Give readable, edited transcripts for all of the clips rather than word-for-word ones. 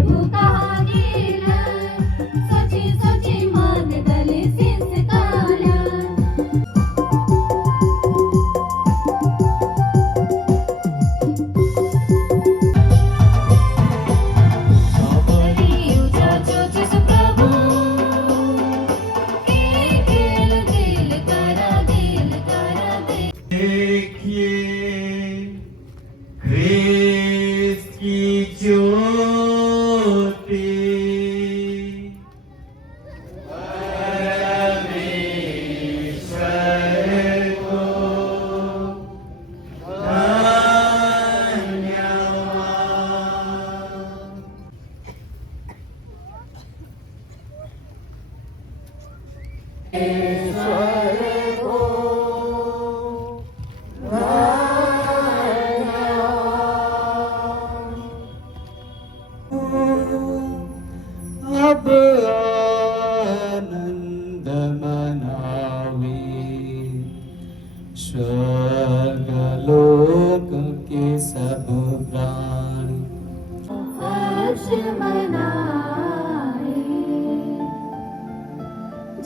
प्रभु कहा गेला, सोची सोची मन गले सिसकाला. अब आनंद मनावे स्वर्गलोक के सब प्राणी. हर्ष मनाए,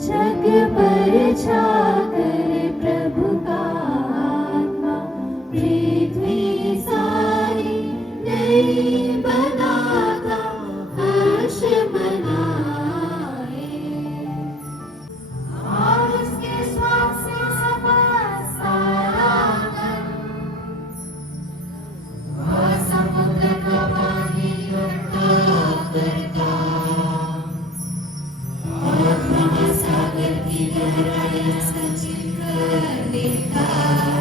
जग पर छाकर प्रभु का आत्मा, पृथ्वी सारी नई बनाता. हर्ष मनाए और उसके स्वाद से सबा सारा आंगन, और समुद्र का पानी उठा करता, और महासागर की गहराई सचिव देता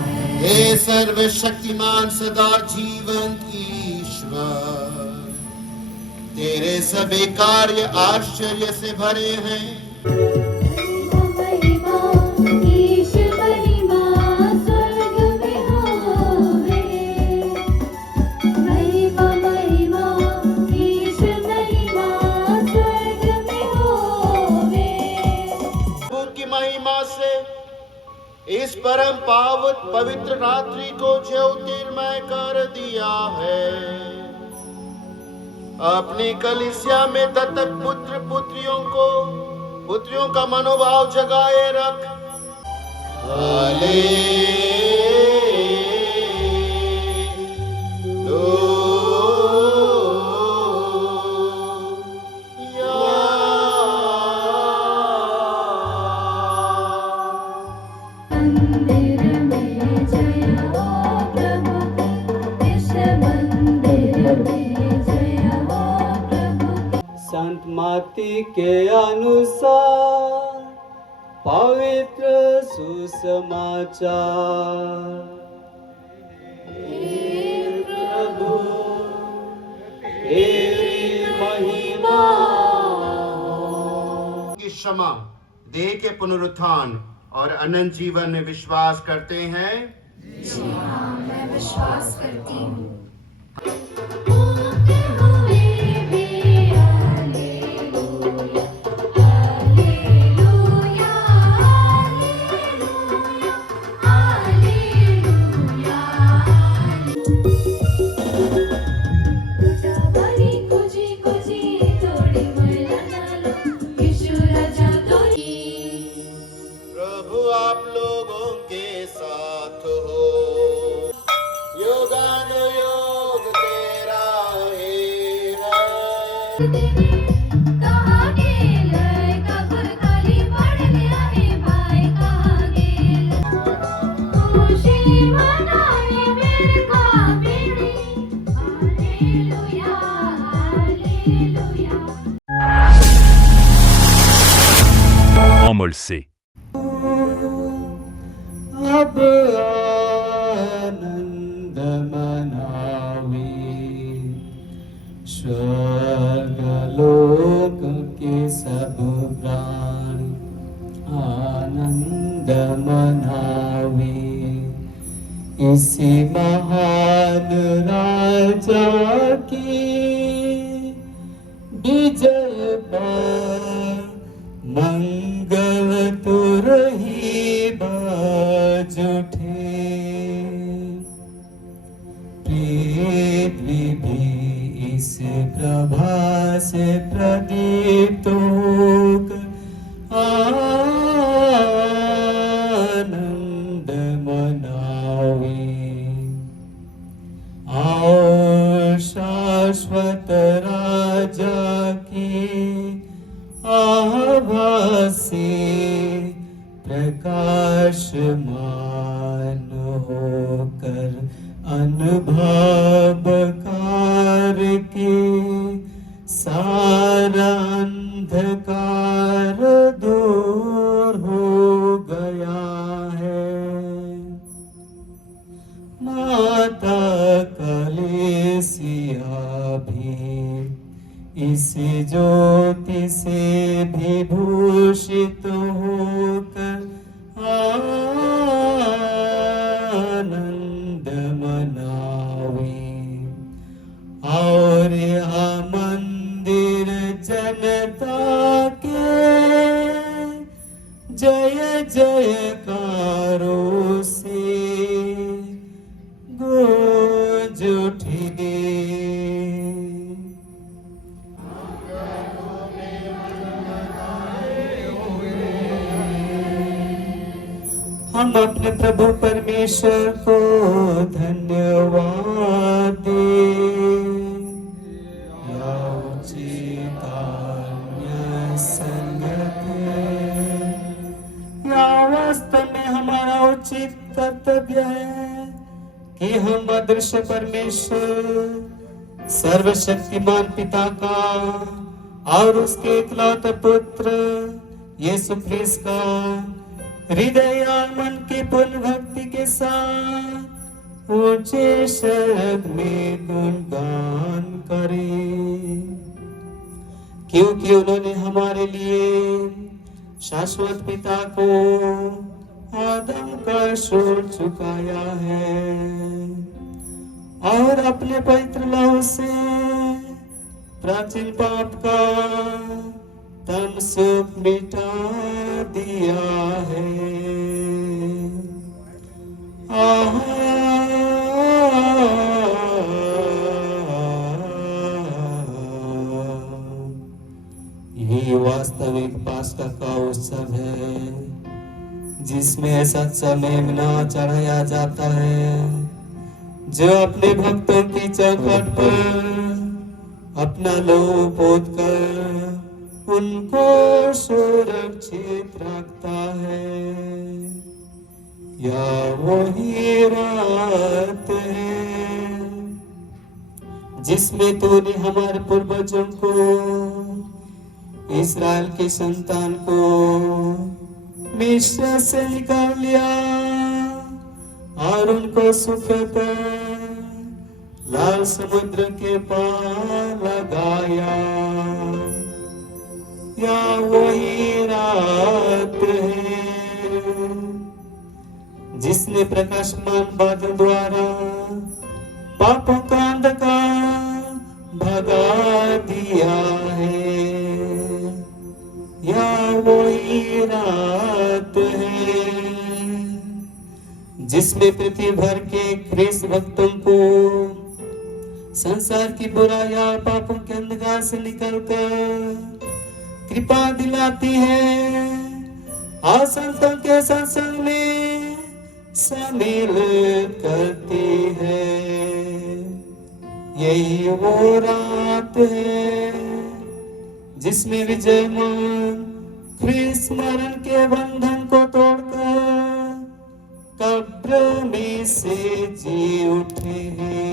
है. हे सर्वशक्तिमान सदा जीवंत ईश्वर, तेरे सभी कार्य आश्चर्य से भरे हैं. महिमा ईश महिमा स्वर्ग में होवे, महिमा महिमा ईश महिमा स्वर्ग में होवे. प्रभु की महिमा से इस परम पावन पवित्र रात्रि को ज्योतिर्मय कर दिया है. अपनी कलीसिया में दत्तक पुत्र पुत्रियों का मनोभाव जगाए रख. मंदिर में जय हो प्रभु की, इस मंदिर में जय हो प्रभु की. संत मत्ती के अनुसार पवित्र सुसमाचार. हे प्रभु तेरी महिमा की क्षमा, देह के पुनरुत्थान और अनंत जीवन में विश्वास करते हैं. जी हाँ, मैं विश्वास करती हूँ. होते हुए भी हालेलुया, हालेलुया, हालेलुया, हालेलुया. बड़ी खुशी खुशी थोड़ी मला नालो, यीशु राजा तोरी. प्रभु आप लोगों के साथ हो. योगानुयोग तेरा ही है. कहा गेलय कब्र खाली पडले आहे बाय. कहा गेल खुशी मनाई मेर का बेड़ी. Hallelujah, hallelujah. Amol C. अब आनंद मनावे स्वर्गलोक के सब प्राणी. आनंद मनावे इसी महान राजा की विजय पर. मंगल तुरही बाज उठे. पृथ्वी भी इस प्रभा से प्रदीप्त होकर आनंद मनावे। आओ शाश्वत राजा की आभा से प्रकाशमान होकर अनुभवकार के सारा अंधकार दूर हो गया है। माता कलेसिया भी इस ज्योति से विभूषित होकर आनंद मनावे। और यहाँ मंदिर जनता के जय जयकारों से गूंज उठे। हम अपने प्रभु परमेश्वर को धन्यवाद दें। या उचितान्य संगत या वास्तव में हमारा उचित कर्तव्य है कि हम अदृश्य परमेश्वर सर्वशक्तिमान पिता का और उसके इकलौते पुत्र यीशु ख्रीस्त का हृदय और मन की पूर्ण भक्ति के साथ ऊंचे शब्द में गुणगान करें, क्योंकि उन्होंने हमारे लिए शाश्वत पिता को आदम का शोर चुकाया है और अपने पवित्र लहू से प्राचीन पाप का तम सुख मिटा दिया है। यही वास्तविक पास्का का उत्सव है जिसमें सच्चा मेमना चढ़ाया जाता है, जो अपने भक्तों की चौखट पर अपना लहू पोत कर उनको सुरक्षित रखता है। या वही रात है जिसमें तूने हमारे पूर्वजों को, इस्राएल के संतान को मिस्र से निकाल लिया और उनको सुखद लाल समुद्र के पार लगाया। या वही रात है जिसने प्रकाशमान बादल द्वारा पापों का अंधकार भगा दिया है। या वही रात है जिसमें पृथ्वी भर के ख्रीस्त भक्तों को संसार की बुराइयां पापों के अंधकार से निकलकर कृपा दिलाती है और संतों के सत्संग में शामिल करती है। यही वो रात है जिसमें विजयमान ख्रीस्त मरण के बंधन को तोड़कर कब्र में से जी उठे हैं।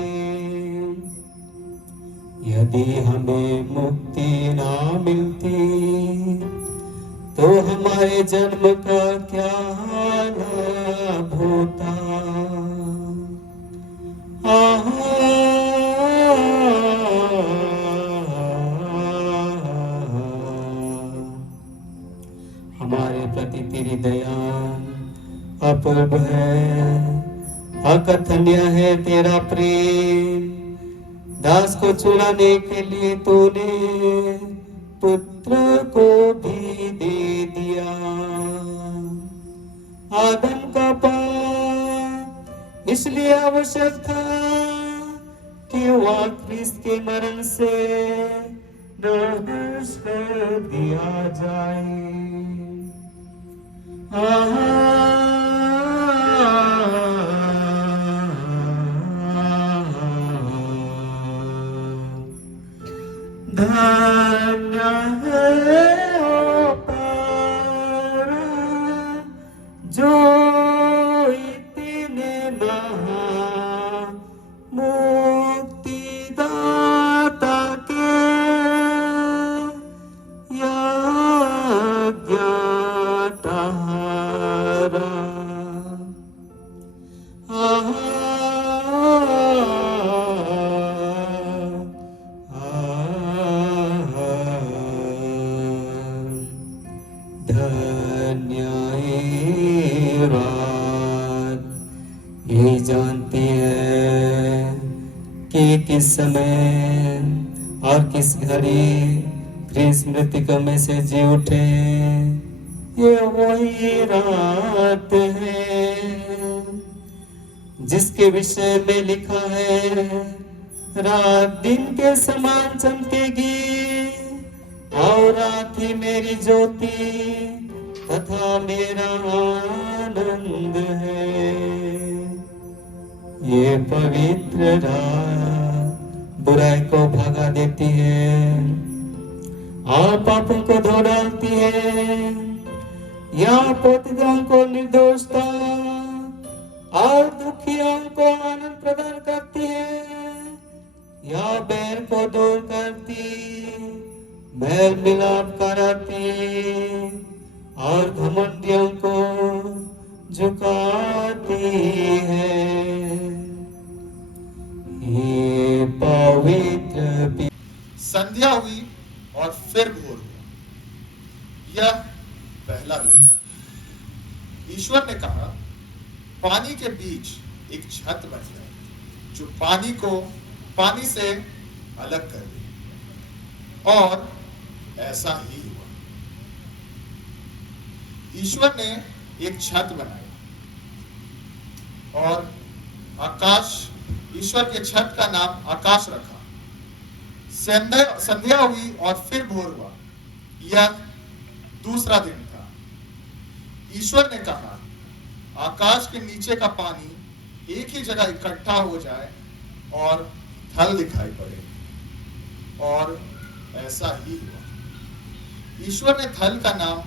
यदि हमें मुक्ति ना मिलती तो हमारे जन्म का क्या लाभ होता। हमारे प्रति तेरी दया अपूर्व है, अकथनीय है तेरा प्रेम। दास को छुड़ाने के लिए तूने पुत्र को भी दे दिया। आदम का पाप इसलिए आवश्यक था कि युवा ख्रिस्त के मरण से निर्दोष कर दिया जाए। धन्य है ओ पार जो इतने महा मुक्तिदाता के यज्ञातारा। धन्य है रात, ये जानती है कि किस समय और किस घड़ी ख्रिस्त मृतकों में से जी उठे। ये वही रात है जिसके विषय में लिखा है, रात दिन के समान चमकेगी और रात ही मेरी ज्योति तथा मेरा आनंद है। ये पवित्र रात बुराई को भगा देती है और पापों को धो डालती है। यहाँ पतितों को निर्दोषता और दुखियों को आनंद प्रदान करती है। यह बैर को दूर करती, मेल मिलाप कराती और घमंडियों को झुकाती है। ये पवित्र संध्या हुई और फिर भोर हुआ। यह पहला दिन था। ईश्वर ने कहा, पानी के बीच एक छत बन जाए जो पानी से अलग कर दे, और ऐसा ही हुआ। ईश्वर ने एक छत बनाई और ईश्वर के छत का नाम आकाश रखा। संध्या हुई और फिर भोर हुआ। यह दूसरा दिन था। ईश्वर ने कहा, आकाश के नीचे का पानी एक ही जगह इकट्ठा हो जाए और थल दिखाई पड़े, और ऐसा ही हुआ। ईश्वर ने थल का नाम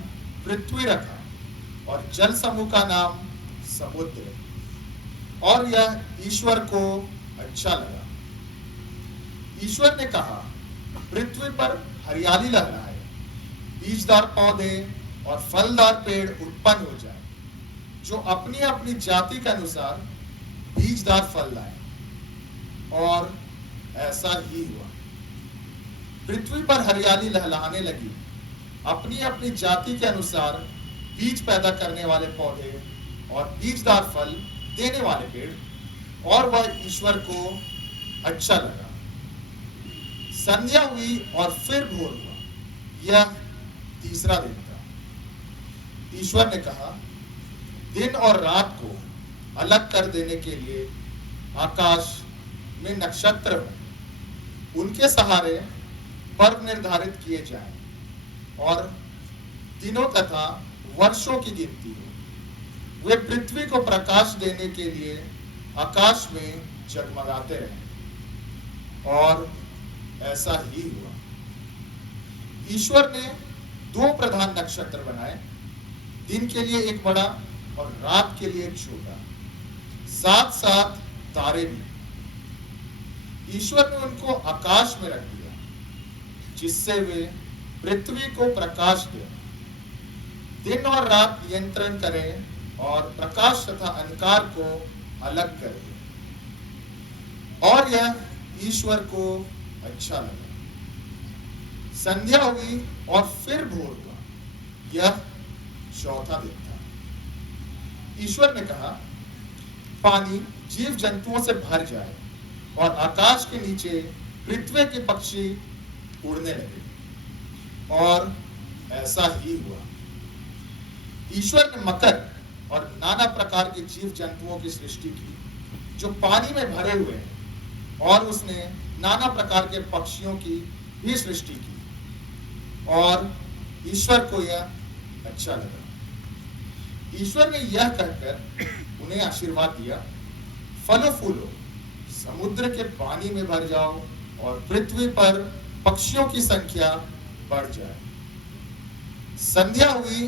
पृथ्वी रखा और जल समूह का नाम समुद्र, और यह ईश्वर को अच्छा लगा। ईश्वर ने कहा, पृथ्वी पर हरियाली लहराए, बीजदार पौधे और फलदार पेड़ उत्पन्न हो जाए, जो अपनी अपनी जाति के अनुसार बीजदार फल लाए, और ऐसा ही हुआ। पृथ्वी पर हरियाली लहलाने लगी, अपनी अपनी जाति के अनुसार बीज पैदा करने वाले पौधे और बीजदार फल देने वाले पेड़, और वह ईश्वर को अच्छा लगा। संध्या हुई और फिर भोर हुआ। यह तीसरा दिन था। ईश्वर ने कहा, दिन और रात को अलग कर देने के लिए आकाश में नक्षत्र हो, उनके सहारे पर्व निर्धारित किए जाएं, और दिनों तथा वर्षों की गिनती हो। वे पृथ्वी को प्रकाश देने के लिए आकाश में जगमगाते रहे, और ऐसा ही हुआ। ईश्वर ने दो प्रधान नक्षत्र बनाए, दिन के लिए एक बड़ा और रात के लिए एक छोटा, साथ साथ तारे भी। ईश्वर ने उनको आकाश में रख दिया, जिससे वे पृथ्वी को प्रकाश दें, दिन और रात नियंत्रण करें और प्रकाश तथा अंधकार को अलग करें, और यह ईश्वर को अच्छा लगा। संध्या हुई और फिर भोर हुआ। यह चौथा दिन था। ईश्वर ने कहा, पानी जीव जंतुओं से भर जाए और आकाश के नीचे पृथ्वी के पक्षी उड़ने लगे, और ऐसा ही हुआ। ईश्वर ने मकर और नाना प्रकार के जीव जंतुओं की सृष्टि की, जो पानी में भरे हुए हैं और उसने नाना प्रकार के पक्षियों की भी सृष्टि की और ईश्वर को यह अच्छा लगा। ईश्वर ने यह कहकर उन्हें आशीर्वाद दिया, फलो फूलो, समुद्र के पानी में भर जाओ और पृथ्वी पर पक्षियों की संख्या बढ़ जाए। संध्या हुई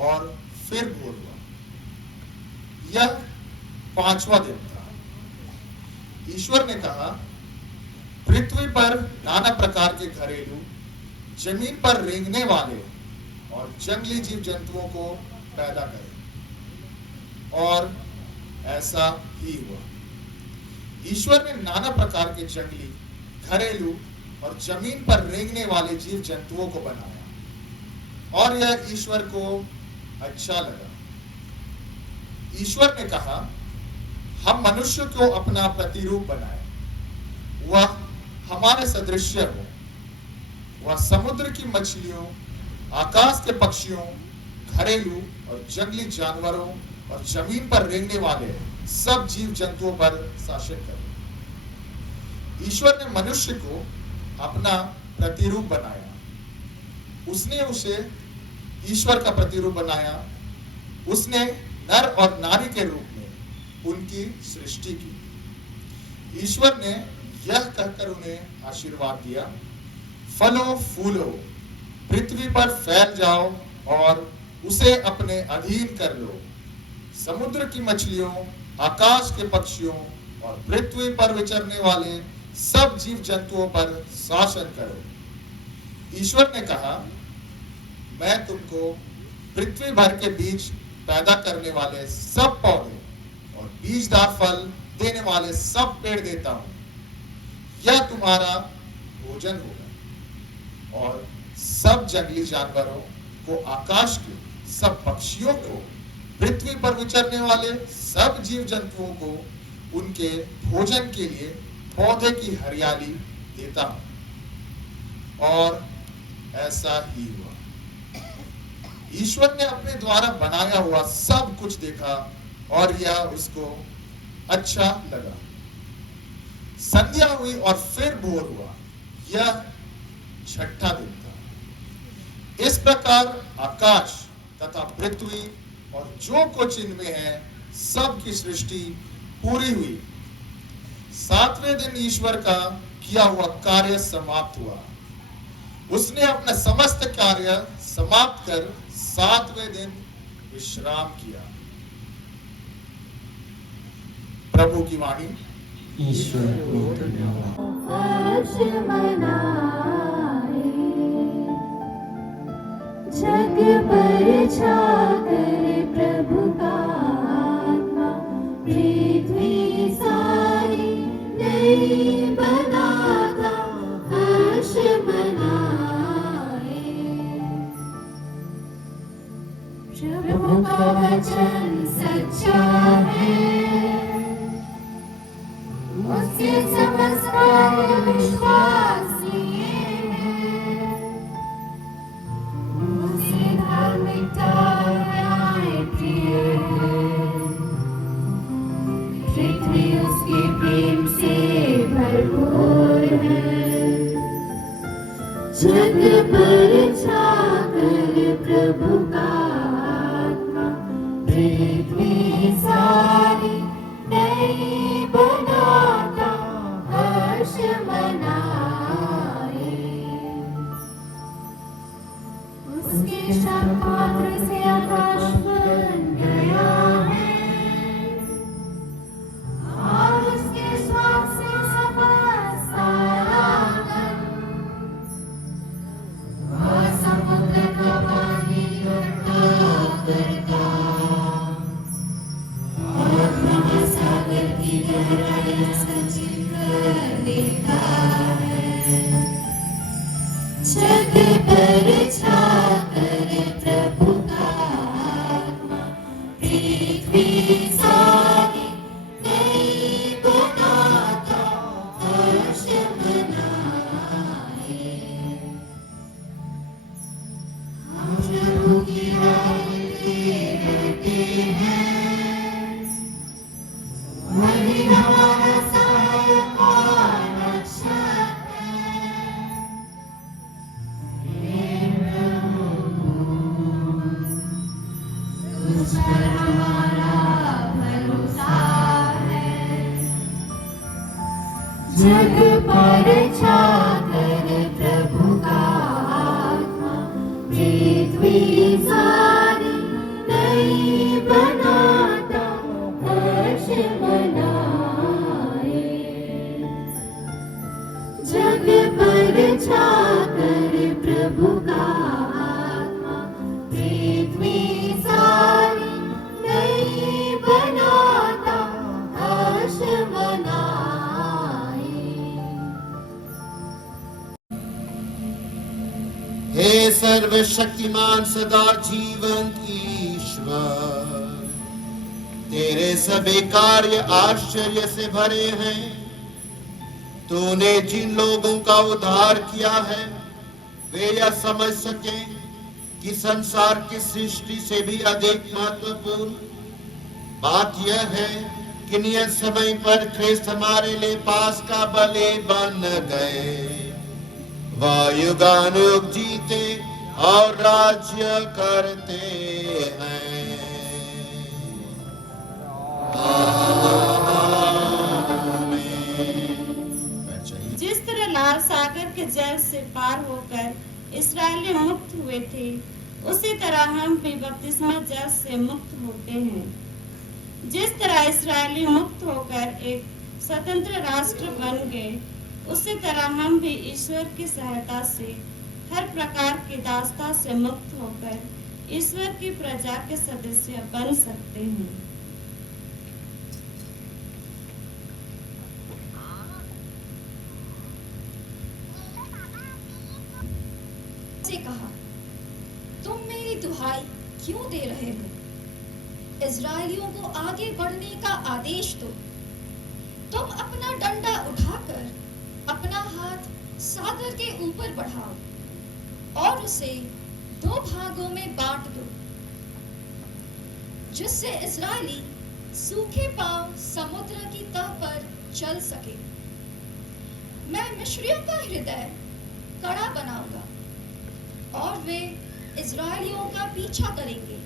और फिर भोर हुआ। यह 5वां दिन था। ईश्वर ने कहा, पृथ्वी पर नाना प्रकार के घरेलू, जमीन पर रेंगने वाले और जंगली जीव जंतुओं को पैदा करें। और ऐसा ही हुआ। ईश्वर ने नाना प्रकार के जंगली, घरेलू और जमीन पर रेंगने वाले जीव जंतुओं को बनाया और यह ईश्वर को अच्छा लगा। ईश्वर ने कहा, हम मनुष्य को अपना प्रतिरूप बनाए, वह हमारे सदृश्य हो। वह समुद्र की मछलियों, आकाश के पक्षियों, घरेलू और जंगली जानवरों और जमीन पर रेंगने वाले सब जीव जंतुओं पर शासन करे। ईश्वर ने मनुष्य को अपना प्रतिरूप बनाया। उसने उसे ईश्वर का प्रतिरूप बनाया। उसने नर और नारी के रूप में उनकी सृष्टि की। ईश्वर ने यह कहकर उन्हें आशीर्वाद दिया, फलो फूलो, पृथ्वी पर फैल जाओ और उसे अपने अधीन कर लो। समुद्र की मछलियों, आकाश के पक्षियों और पृथ्वी पर विचरने वाले सब जीव जंतुओं पर शासन करो। ईश्वर ने कहा, मैं तुमको पृथ्वी भर के बीज पैदा करने वाले सब पौधे और बीजदार फल देने वाले सब पेड़ देता हूं। यह तुम्हारा भोजन होगा और सब जंगली जानवरों को, आकाश के सब पक्षियों को, पृथ्वी पर विचरने वाले सब जीव जंतुओं को उनके भोजन के लिए पौधे की हरियाली देता हूं। और ऐसा ही हुआ। ईश्वर ने अपने द्वारा बनाया हुआ सब कुछ देखा और यह उसको अच्छा लगा। संध्या हुई और फिर भोर हुआ। यह 6ठा दिन था। इस प्रकार आकाश तथा पृथ्वी और जो कुछ इनमें है सब की सृष्टि पूरी हुई। 7वें दिन ईश्वर का किया हुआ कार्य समाप्त हुआ। उसने अपना समस्त कार्य समाप्त कर 7वें दिन विश्राम किया। प्रभु की वाणी। ईश्वर को धन्यवाद। हर्ष मनाए, जग पर छाकर प्रभु का आत्मा, पृथ्वी सारी नई बनाता। हर्ष मनाए, प्रभु का वचन सच्चा है, उसके समस्त कार्य विश्वसनीय हैं। उसकी धार्मिकता न्यायप्रिय है। पृथ्वी उसके प्रेम से भरपूर है। जग पर छाकर प्रभु का आत्मा, पृथ्वी सारी नई बनाता। हर्ष मनाए, उसके शब्द मात्र से आकाश बन गया है और उसके श्वास से समस्त आंगन और पर छाकर प्रभु का आत्मा पृथ्वी सारी नई बनाता हर्ष मनाए। जग पर छाकर प्रभु का आत्मा पृथ्वी सारी नई बनाता हर्ष मनाए। हे सर्वशक्तिमान सदा जीवंत ईश्वर, तेरे सभी कार्य आश्चर्य से भरे हैं। तूने जिन लोगों का उद्धार किया है वे यह समझ सके कि संसार की सृष्टि से भी अधिक महत्वपूर्ण बात यह है कि नियत समय पर ख्रिस्त हमारे लिए पास का बलि बन गए। वह युगानुयुग जीते और राज्य करते हैं। जिस तरह लाल सागर के जल से पार होकर इस्राएली मुक्त हुए थे, उसी तरह हम भी बपतिस्मा जल से मुक्त होते हैं। जिस तरह इस्राएली मुक्त होकर एक स्वतंत्र राष्ट्र बन गए, उसी तरह हम भी ईश्वर की सहायता से हर प्रकार की दासता से मुक्त होकर ईश्वर की प्रजा के सदस्य बन सकते हैं। से कहा, तुम मेरी दुहाई क्यों दे रहे हो? इजरायलियों को आगे बढ़ने का आदेश दो। तुम अपना डंडा उठाकर अपना हाथ सागर के ऊपर बढ़ाओ और उसे 2 भागों में बांट दो, जिससे इजरायली सूखे पांव समुद्र की तह पर चल सके। मैं मिस्रियों का हृदय कड़ा बनाऊंगा और वे इजरायलियों का पीछा करेंगे।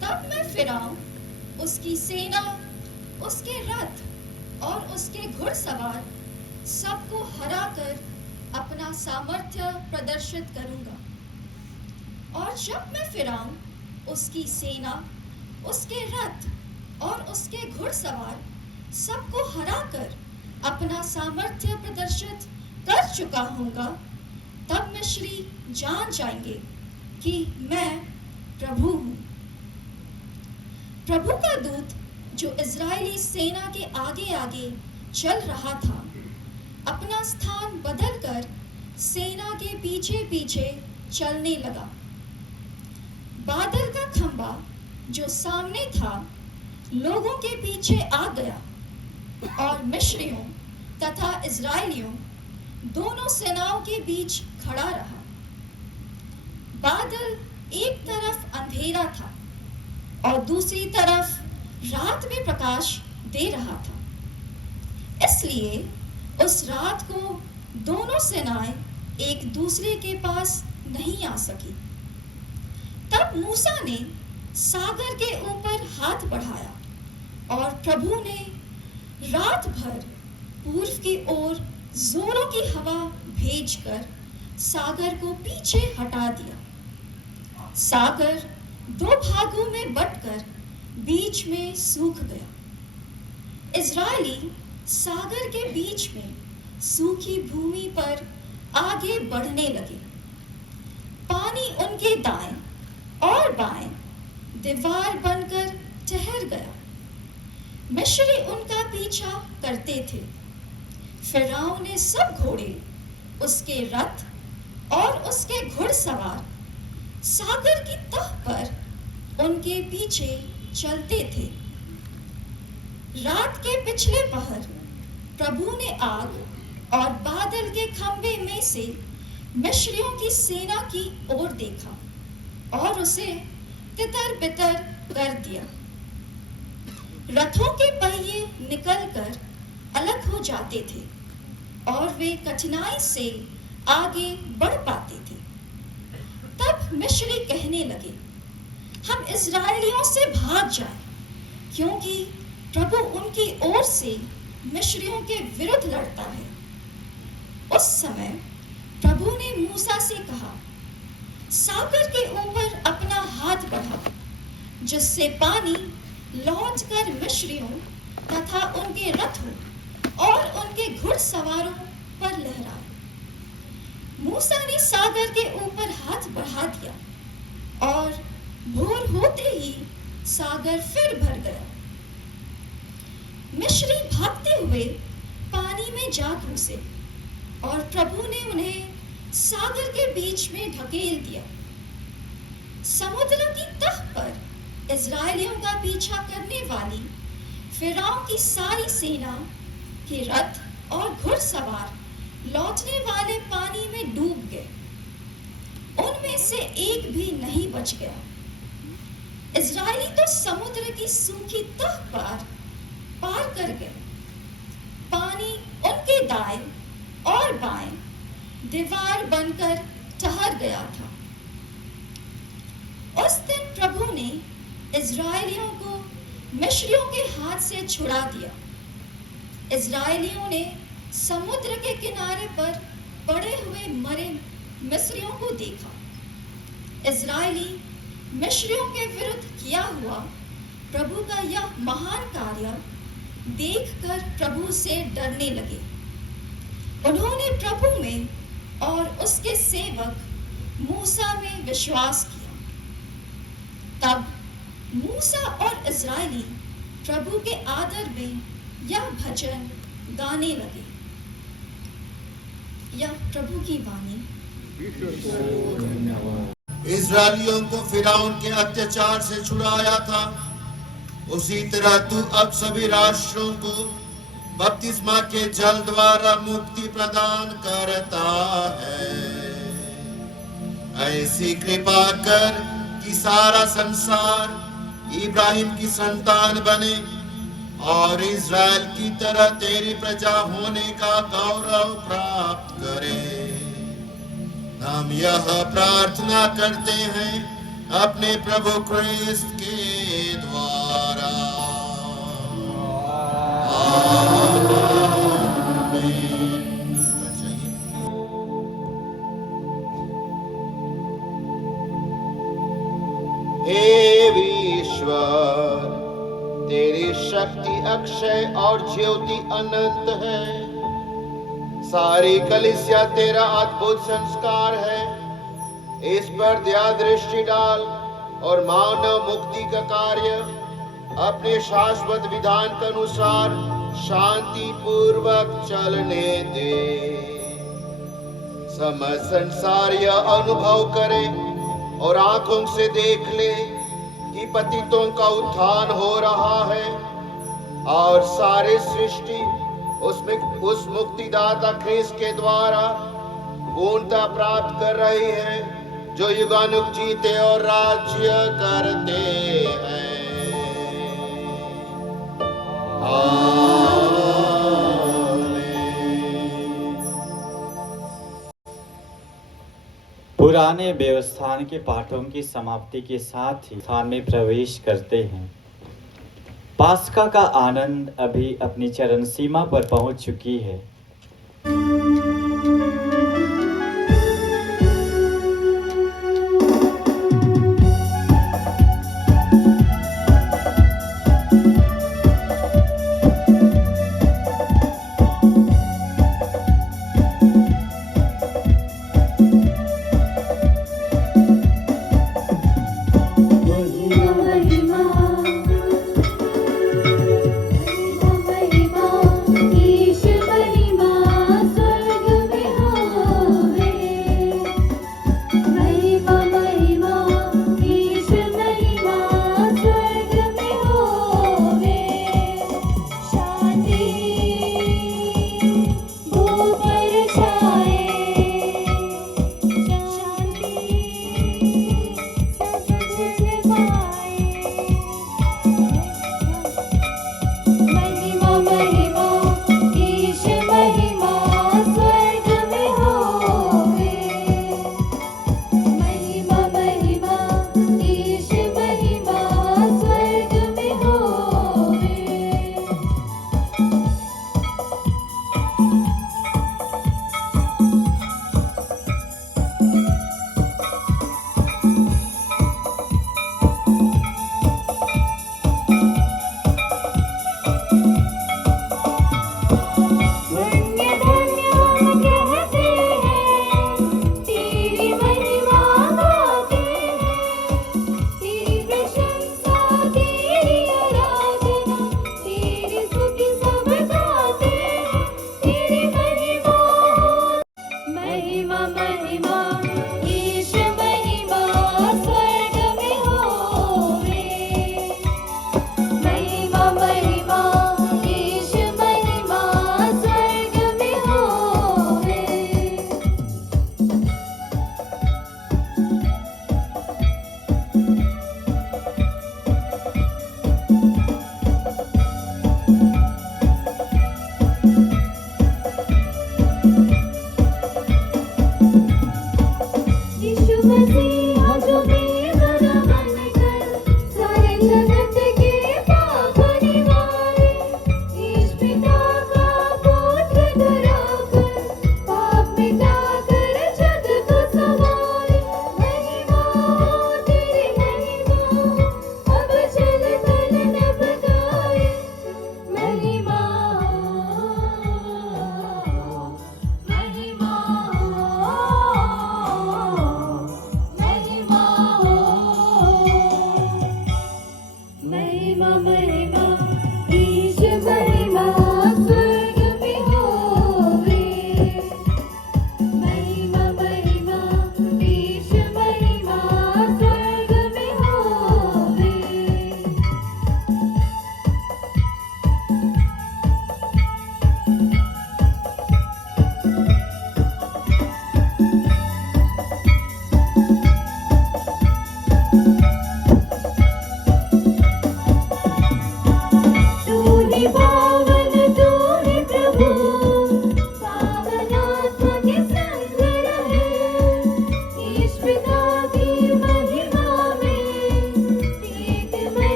तब मैं फिरौन, उसकी सेना, उसके रथ और उसके घुड़सवार सबको हराकर अपना सामर्थ्य प्रदर्शित करूंगा। और जब मैं फिरौन, उसकी सेना, उसके रथ और उसके घुड़सवार सबको हराकर अपना सामर्थ्य प्रदर्शित कर चुका हूंगा, तब मिस्री जान जाएंगे कि मैं प्रभु हूं। प्रभु का दूत जो इजरायली सेना के आगे आगे चल रहा था, अपना स्थान बदलकर सेना के पीछे पीछे चलने लगा। बादल का खंभा जो सामने था लोगों के पीछे आ गया और मिस्रियों तथा इजरायलियों दोनों सेनाओं के बीच खड़ा रहा। बादल एक तरफ अंधेरा था और दूसरी तरफ रात में प्रकाश दे रहा था। इसलिए उस रात को दोनों सेनाएं एक दूसरे के पास नहीं आ सकी। तब मूसा ने सागर के ऊपर हाथ बढ़ाया और प्रभु ने रात भर पूर्व की ओर जोरों की हवा भेजकर सागर को पीछे हटा दिया। सागर 2 भागों में बंटकर बीच में सूख गया। इजरायली सागर के बीच में सूखी भूमि पर आगे बढ़ने लगे। पानी उनके दाएं और बाएं दीवार बनकर ठहर गया। मिस्री उनका पीछा करते थे। फिरौन ने सब घोड़े, उसके रथ और उसके घुड़सवार सागर की तह पर उनके पीछे चलते थे। रात के पिछले पहर प्रभु ने आग और बादल के खंभे में से मिस्रियों की सेना की ओर देखा और उसे तितर बितर कर दिया। रथों के पहिए निकलकर अलग हो जाते थे और वे कठिनाई से आगे बढ़ पाते थे। तब मिस्री कहने लगे, हम इजरायलियों से भाग जाएं, क्योंकि प्रभु उनकी ओर से मिस्रियों के विरुद्ध लड़ता है। मूसा से कहा, सागर के ऊपर अपना हाथ बढ़ा, जिससे पानी लौटकर मिस्रियों तथा उनके रथों और उनके घुड़सवारों पर लहराए। मूसा ने सागर के ऊपर हाथ बढ़ा दिया और भोर होते ही सागर फिर भर गया। मिस्री भागते हुए पानी में जा घुसे और प्रभु ने उन्हें सागर के बीच में ढकेल दिया। समुद्र की तह पर इजरायलियों का पीछा करने वाली फिरौन की सारी सेना के रथ और घुड़सवार लौटने वाले पानी में डूब गए। उनमें से एक भी नहीं बच गया। इजरायली तो समुद्र की सूखी तह पार कर गए। पानी उनके दाएं और बाएं दीवार बनकर ठहर गया था। उस दिन प्रभु ने इजरायलियों को मिस्रियों के हाथ से छुड़ा दिया। इजरायलियों ने समुद्र के किनारे पर पड़े हुए मरे मिस्रियों को देखा। इजरायली मिस्रियों के विरुद्ध किया हुआ प्रभु का यह महान कार्य देखकर प्रभु से डरने लगे। उन्होंने प्रभु में और उसके सेवक मूसा में विश्वास किया। तब मूसा और इजरायली प्रभु के आदर में यह भजन गाने लगे। यह प्रभु की वाणी। इजरायलियों को फिरौन के अत्याचार से छुड़ाया था, उसी तरह तू अब सभी राष्ट्रों को बपतिस्मा के जल द्वारा मुक्ति प्रदान करता है। ऐसी कृपा कर कि सारा संसार इब्राहिम की संतान बने और इज़राइल की तरह तेरी प्रजा होने का गौरव प्राप्त करे। हम यह प्रार्थना करते हैं अपने प्रभु क्रिस्त के द्वारा। हे ईश्वर, तेरी शक्ति अक्षय और ज्योति अनंत है। सारी कलीसिया तेरा अद्भुत संस्कार है। इस पर दया दृष्टि डाल और मानव मुक्ति का कार्य अपने शाश्वत विधान के अनुसार शांति पूर्वक चलने दे। समस्त संसार यह अनुभव करे और आंखों से देख ले कि पतितों का उत्थान हो रहा है और सारे सृष्टि उस मुक्तिदाता ख्रीस्त के द्वारा पूर्णता प्राप्त कर रही है, जो युगानुग जीते और राज्य करते हैं। पुराने व्यवस्थान के पाठों की समाप्ति के साथ ही स्थान में प्रवेश करते हैं। पास्का का आनंद अभी अपनी चरण सीमा पर पहुंच चुकी है। ईश बनी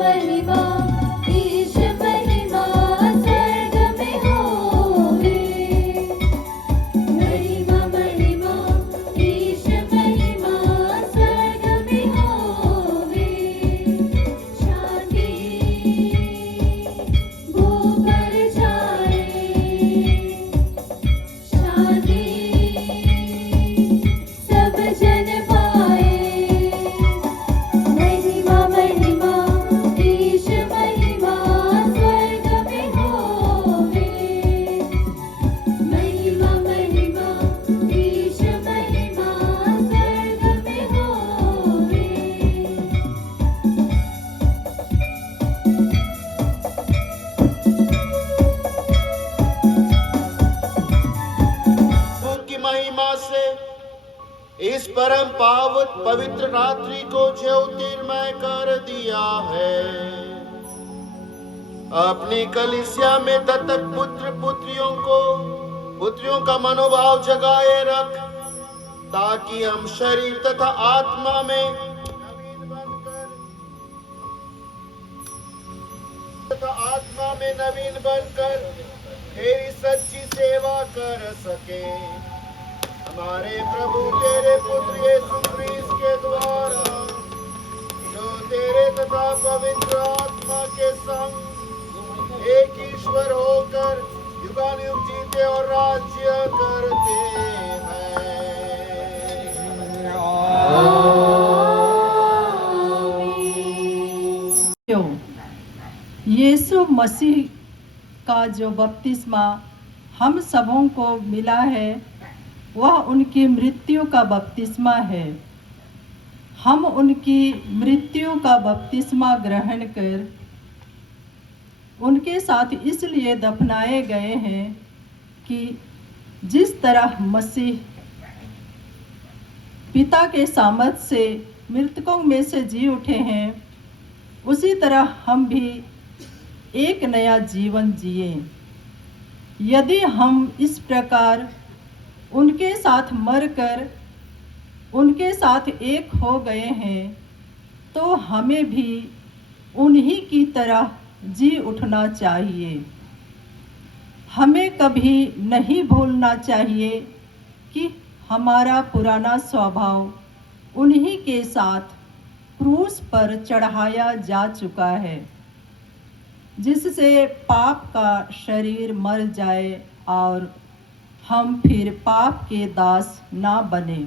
महिमा ईश महिमा स्वर्ग में होवे महिमा महिमा ईश महिमा स्वर्ग में होवे शांति भू पर जाए शांति सब जन पाए महिमा महिमा ईश महिमा स्वर्ग में होवे महिमा महिमा ईश महिमा स्वर्ग में होवे उनकी महिमा से इस परम पावन पवित्र रात्रि को ज्योतिर्मय कर दिया है। अपनी कलीसिया में दत्तक पुत्रियों का मनोभाव जगाए रख, ताकि हम शरीर तथा आत्मा में नवीन बनकर तेरी सच्ची सेवा कर सके। हमारे प्रभु तेरे पुत्र यीशु क्रिस्त के द्वारा, जो तेरे तथा पवित्र आत्मा के संग एक ईश्वर होकर युगानुयुग जीते और राज्य करते हैं। यीशु मसीह का जो बपतिस्मा हम सबों को मिला है वह उनकी मृत्यु का बपतिस्मा है। हम उनकी मृत्यु का बपतिस्मा ग्रहण कर उनके साथ इसलिए दफनाए गए हैं कि जिस तरह मसीह पिता के सामर्थ से मृतकों में से जी उठे हैं, उसी तरह हम भी एक नया जीवन जिए। यदि हम इस प्रकार उनके साथ मरकर उनके साथ एक हो गए हैं, तो हमें भी उन्हीं की तरह जी उठना चाहिए। हमें कभी नहीं भूलना चाहिए कि हमारा पुराना स्वभाव उन्हीं के साथ क्रूस पर चढ़ाया जा चुका है, जिससे पाप का शरीर मर जाए और हम फिर पाप के दास ना बने।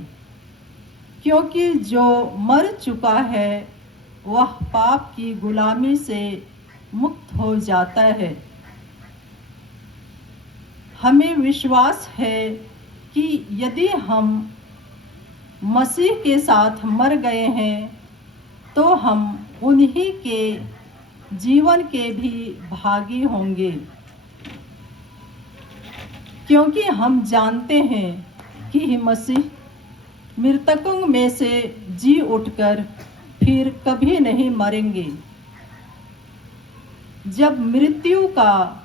क्योंकि जो मर चुका है वह पाप की गुलामी से मुक्त हो जाता है। हमें विश्वास है कि यदि हम मसीह के साथ मर गए हैं, तो हम उन्हीं के जीवन के भी भागी होंगे। क्योंकि हम जानते हैं कि मसीह मृतकों में से जी उठकर फिर कभी नहीं मरेंगे। जब मृत्यु का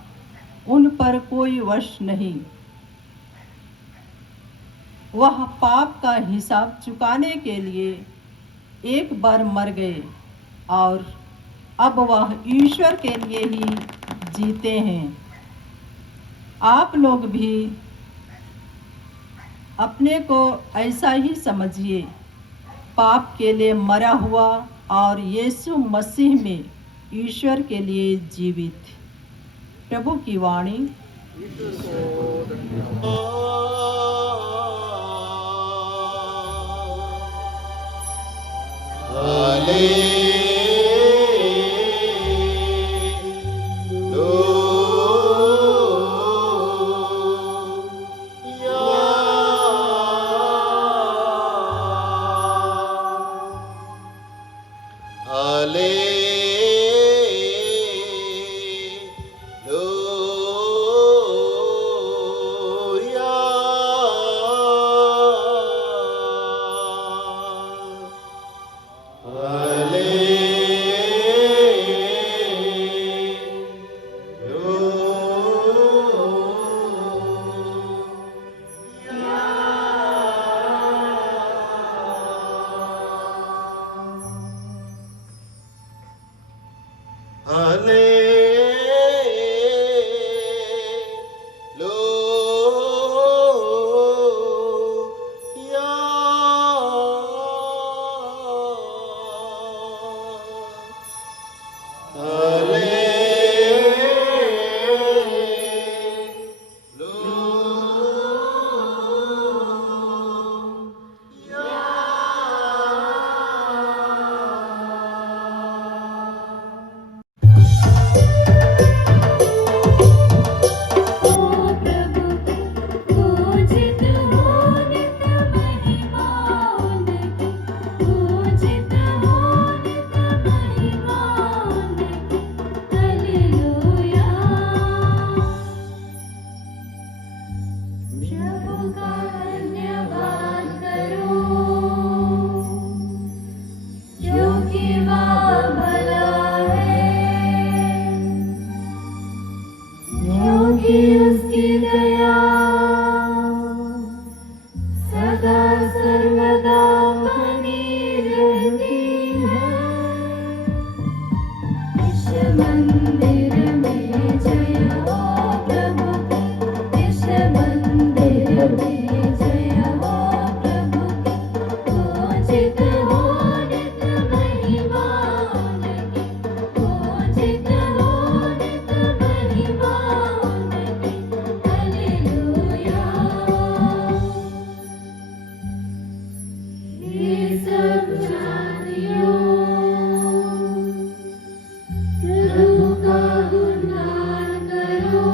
उन पर कोई वश नहीं, वह पाप का हिसाब चुकाने के लिए एक बार मर गए और अब वह ईश्वर के लिए ही जीते हैं। आप लोग भी अपने को ऐसा ही समझिए, पाप के लिए मरा हुआ और यीशु मसीह में ईश्वर के लिए जीवित। प्रभु की वाणी। Hallelujah. पूजित हो नित महिमा उनकी, पूजित हो नित महिमा उनकी। हालेलुया। प्रभु का धन्यवाद करो, क्योंकि वह भला है, क्योंकि उसकी दया सदा सर्वदा बनी रहती है। इस मंदिर में जय हो प्रभु की, इस मंदिर में जय हो प्रभु की। पूजित हो नित महिमा उनकी, पूजित हो नित महिमा उनकी। हालेलुया। ये सब जातियों प्रभु का गुणगान करो,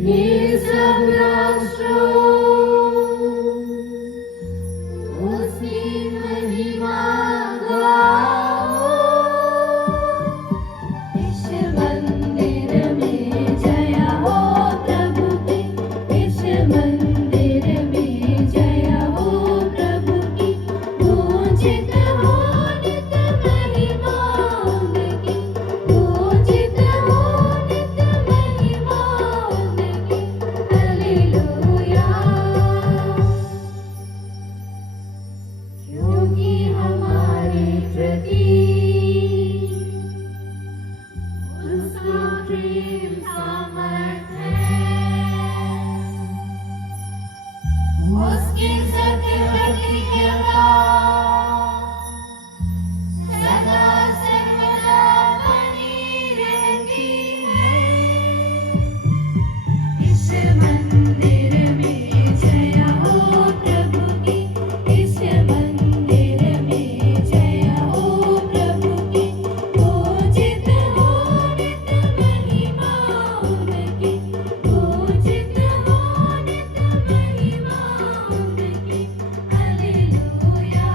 ये सब राष्ट्रों उसकी महिमा गाओ। इस मंदिर में जय हो प्रभु की, इस मंदिर में जय हो प्रभु की। पूजित हो नित महिमा उनकी, पूजित हो नित महिमा उनकी। हालेलुया। क्योंकि हमारे प्रति उसका प्रेम सामर्थ है, उसकी सत्य प्रतिज्ञा सदा सर्वदा बनी रहती है। इस मंदिर में जय हो प्रभु की, इस मंदिर में जय हो प्रभु की। पूजित हो नित महिमा उनकी, पूजित हो नित महिमा उनकी। हालेलुया।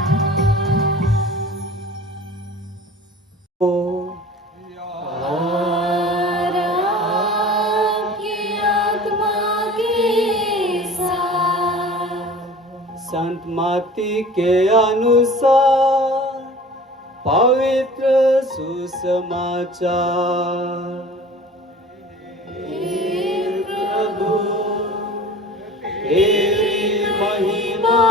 और आपकी आत्मा के साथ संत मत्ती के अनुसार पवित्र सुसमाचार। हे प्रभु तेरी महिमा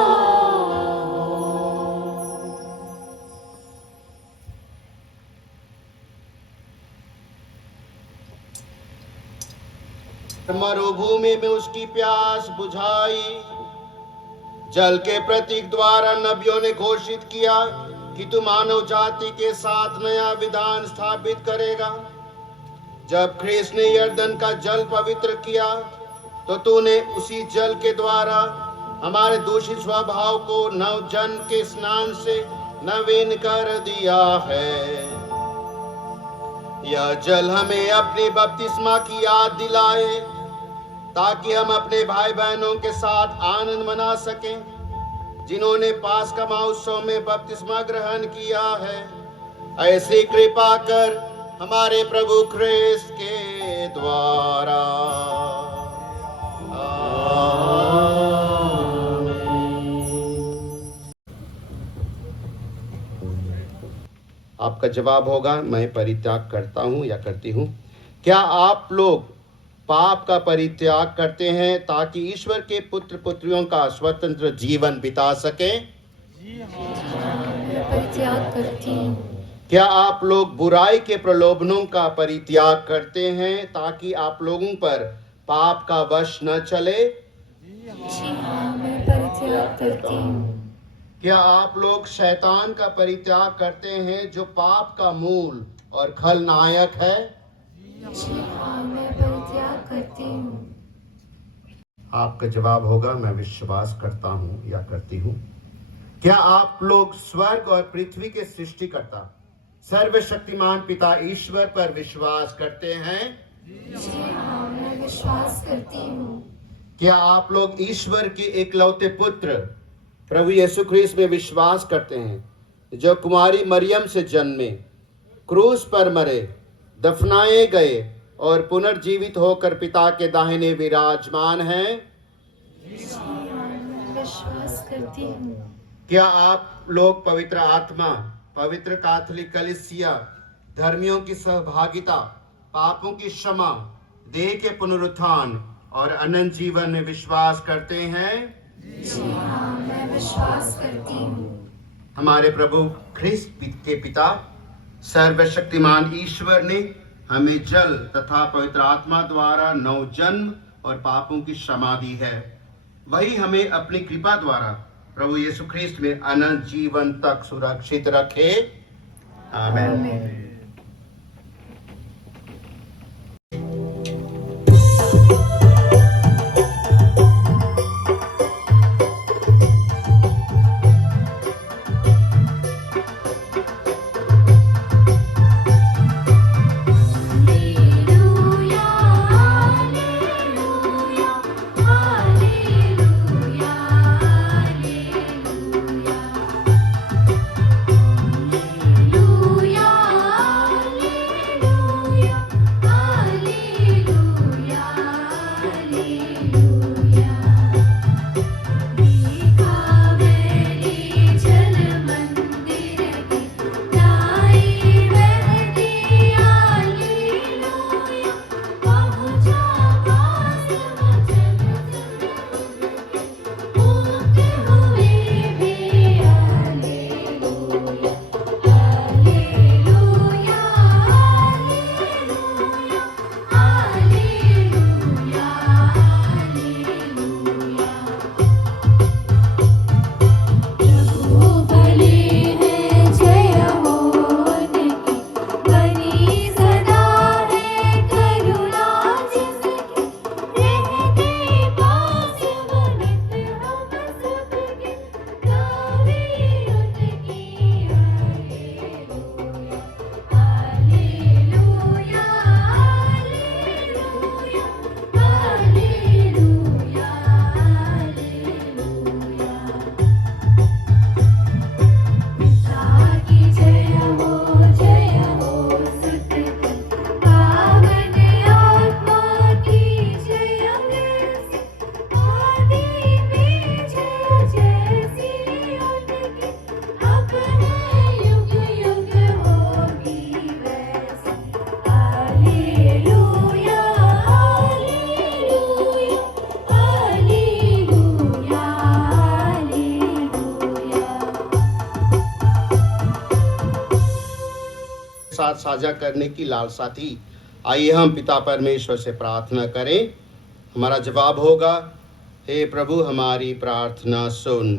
मरुभूमि में उसकी प्यास बुझाई। जल के प्रतीक द्वारा नबियों ने घोषित किया कि तू मानव जाति के साथ नया विधान स्थापित करेगा। जब ख्रीस्त ने यरदन का जल पवित्र किया तो तूने उसी जल के द्वारा हमारे दूषित स्वभाव को नव जन्म के स्नान से नवीन कर दिया है। यह जल हमें अपनी बपतिस्मा की याद दिलाए ताकि हम अपने भाई बहनों के साथ आनंद मना सकें जिन्होंने पास्का महोत्सव में बपतिस्मा ग्रहण किया है। ऐसी कृपा कर हमारे प्रभु ख्रीस्त के द्वारा। आपका जवाब होगा, मैं परित्याग करता हूं या करती हूं। क्या आप लोग पाप का परित्याग करते हैं ताकि ईश्वर के पुत्र पुत्रियों का स्वतंत्र जीवन बिता सकें? परित्याग करती हूँ। क्या आप लोग बुराई के प्रलोभनों का परित्याग करते हैं ताकि आप लोगों पर पाप का वश न चले? जी हाँ, मैं परित्याग करती हूँ। क्या आप लोग शैतान का परित्याग करते हैं जो पाप का मूल और खलनायक है? जी हाँ, मैं परित्याग करती हूँ। आपका जवाब होगा, मैं विश्वास करता हूँ या करती हूँ। क्या आप लोग स्वर्ग और पृथ्वी के सृष्टिकर्ता सर्वशक्तिमान पिता ईश्वर पर विश्वास करते हैं? जी हाँ, मैं विश्वास करती हूँ। क्या आप लोग ईश्वर के एकलौते पुत्र प्रभु यीशु ख्रीस्त में विश्वास करते हैं, जो कुमारी मरियम से जन्मे, क्रूस पर मरे, दफनाए गए और पुनर्जीवित होकर पिता के दाहिने विराजमान हैं? जी हाँ, मैं विश्वास करती हूँ। क्या आप लोग पवित्र आत्मा, पवित्र कैथोलिक कलीसिया, धर्मियों की सहभागिता, पापों की क्षमा, देह के पुनरुत्थान और अनंत जीवन में विश्वास करते हैं? जी हाँ, मैं विश्वास करती हूँ। हमारे प्रभु ख्रिस्त के पिता सर्वशक्तिमान ईश्वर ने हमें जल तथा पवित्र आत्मा द्वारा नव जन्म और पापों की क्षमा दी है। वही हमें अपनी कृपा द्वारा प्रभु यीशु ख्रिस्त में अनंत जीवन तक सुरक्षित रखे। आमीन। साथ साझा करने की लालसा थी। आइए हम पिता परमेश्वर से प्रार्थना करें। हमारा जवाब होगा, हे प्रभु हमारी प्रार्थना सुन।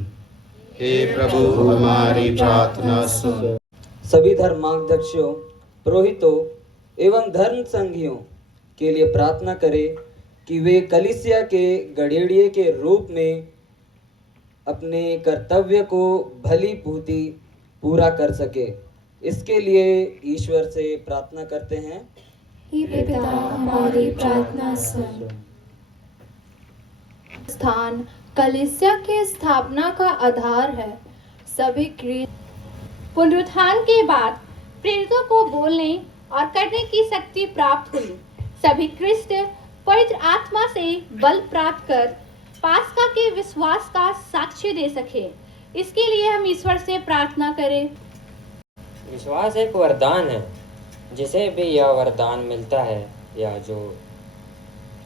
हे प्रभु हमारी प्रार्थना सुन। सभी धर्माध्यक्षों, पुरोहितों एवं धर्म संघियों के लिए प्रार्थना करें कि वे कलीसिया के गड़ेड़िए के रूप में अपने कर्तव्य को भली भांति पूरा कर सके। इसके लिए ईश्वर से प्रार्थना करते हैं। हे पिता हमारी प्रार्थना सुन। स्थान कलीसिया के स्थापना का आधार है। सभी पुनरुत्थान के बाद प्रेरितों को बोलने और करने की शक्ति प्राप्त हुई। सभी ख्रिस्त पवित्र आत्मा से बल प्राप्त कर पास्का के विश्वास का साक्ष्य दे सके। इसके लिए हम ईश्वर से प्रार्थना करें। विश्वास एक वरदान है। जिसे भी यह वरदान मिलता है या जो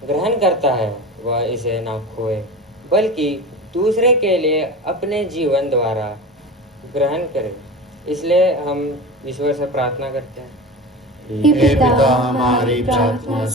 ग्रहण करता है वह इसे न खोए बल्कि दूसरे के लिए अपने जीवन द्वारा ग्रहण करे। इसलिए हम ईश्वर से प्रार्थना करते हैं। हे पिता हमारी प्रार्थना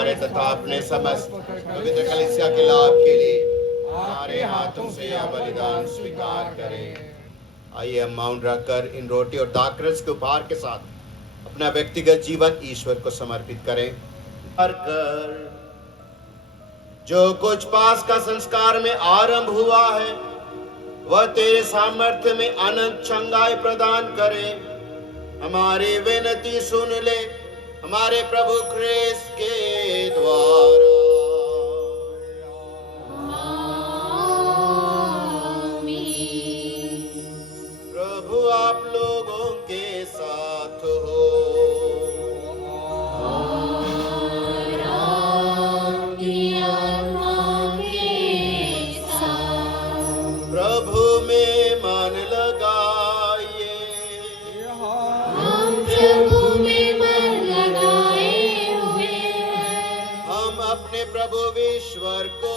हमारे तथा अपने समस्त पवित्र कलीसिया के लाभ के लिए हमारे हाथों से यह बलिदान स्वीकार करें। आइए हम माउंट रखकर इन रोटी और दाखरस के उपहार के साथ अपना व्यक्तिगत जीवन ईश्वर को समर्पित करें। हर कर जो कुछ पास का संस्कार में आरंभ हुआ है वह तेरे सामर्थ्य में अनंत चंगाई प्रदान करे। हमारी विनती सुन ले हमारे प्रभु ख्रिस्त के द्वारा। प्रभु आप लोगों के साथ हो। प्रभु में मन लगाइए। हम प्रभु में मन लगाए हुए हैं। हम अपने प्रभु ईश्वर को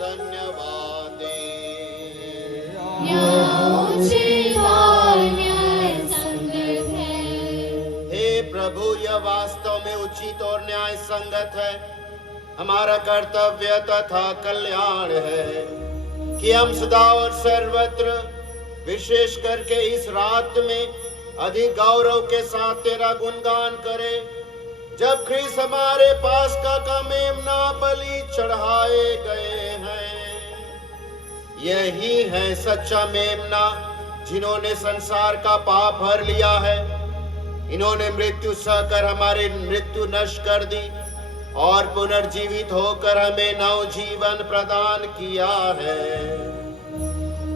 धन्यवाद दें। यह उचित और न्याय संगत है। हे प्रभु यह वास्तव में उचित और न्याय संगत है। हमारा कर्तव्य तथा कल्याण है कि हम सदा और सर्वत्र विशेष करके इस रात में अधिक गौरव के साथ तेरा गुणगान करें। जब ख्रीस्त हमारे पास का मेमना बलि चढ़ाए गए हैं। यही है सच्चा मेमना जिन्होंने संसार का पाप हर लिया है। इन्होंने मृत्यु सहकर हमारी मृत्यु नष्ट कर दी और पुनर्जीवित होकर हमें नव जीवन प्रदान किया है।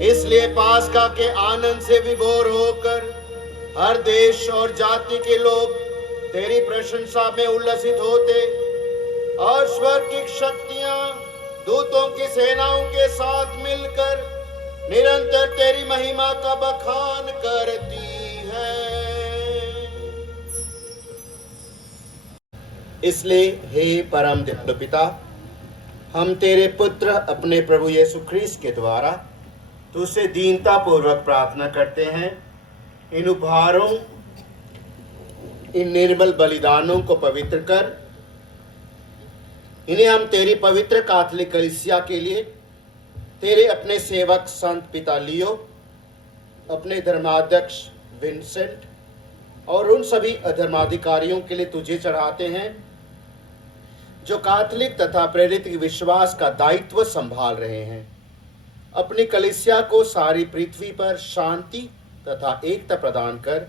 इसलिए पास्का के आनंद से विभोर होकर हर देश और जाति के लोग तेरी प्रशंसा में उल्लसित होते और स्वर्ग की शक्तियां दूतों की सेनाओं के साथ मिलकर निरंतर तेरी महिमा का बखान करती है। इसलिए हे परम दयालु पिता, हम तेरे पुत्र अपने प्रभु यीशु ख्रीस्त के द्वारा तुझसे दीनता पूर्वक प्रार्थना करते हैं। इन उपहारों इन निर्मल बलिदानों को पवित्र कर इन्हें हम तेरी पवित्र कैथोलिक कलीसिया के लिए तेरे अपने सेवक संत पिता लियो, अपने धर्माध्यक्ष विंसेंट और उन सभी अधर्माधिकारियों के लिए तुझे चढ़ाते हैं जो कैथोलिक तथा प्रेरित विश्वास का दायित्व संभाल रहे हैं। अपनी कलीसिया को सारी पृथ्वी पर शांति तथा एकता प्रदान कर